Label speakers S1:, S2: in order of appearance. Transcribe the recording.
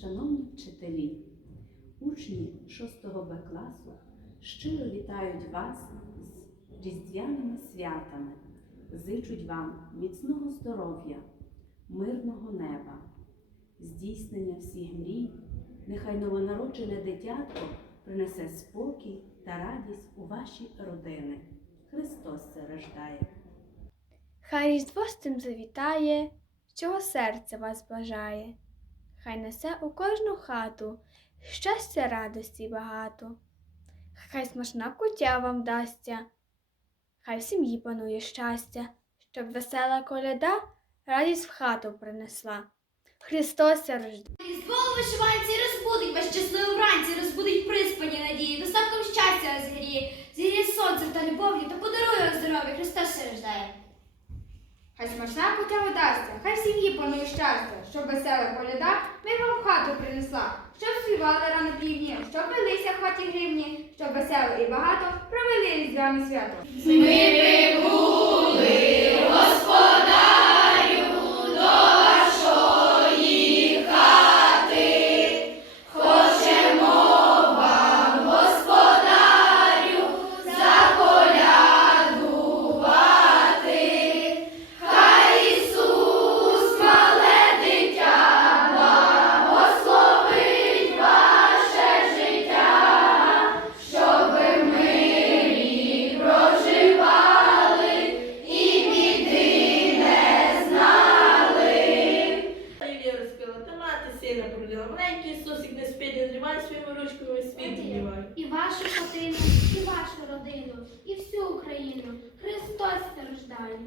S1: шановні вчителі, учні 6 Б класу щиро вітають вас з різдвяними святами, зичуть вам міцного здоров'я, мирного неба, здійснення всіх мрій, нехай новонароджене дитятко принесе спокій та радість у ваші родини. Христос це рождає.
S2: Хай Різдво з тим завітає, чого серце вас бажає. Хай несе у кожну хату щастя, радості багато. Хай смачна куття вам дасться, хай в сім'ї панує щастя, щоб весела коляда радість в хату принесла. Христос рождає.
S3: Різдво у вишиванці розбудить вас щасливо вранці, розбудить приспані надії, достатком щастя розгріє, зігріє сонцем та любов'ю та подарує вам здоров'я, Христос се рождає.
S4: Смачна кутя удасться, хай в сім'ї панує щастя, щоб весела коляда ми вам в хату принесла, щоб співали рано півдні, щоб билися в хаті гривні, щоб весело і багато провели різдвяне свято.
S5: Юлія мати сина породила. Маленький Ісусик не спить, не зрівай своїми ручками світ зрівай.
S3: І вашу хатину, і вашу родину, і всю Україну Христос се рождає.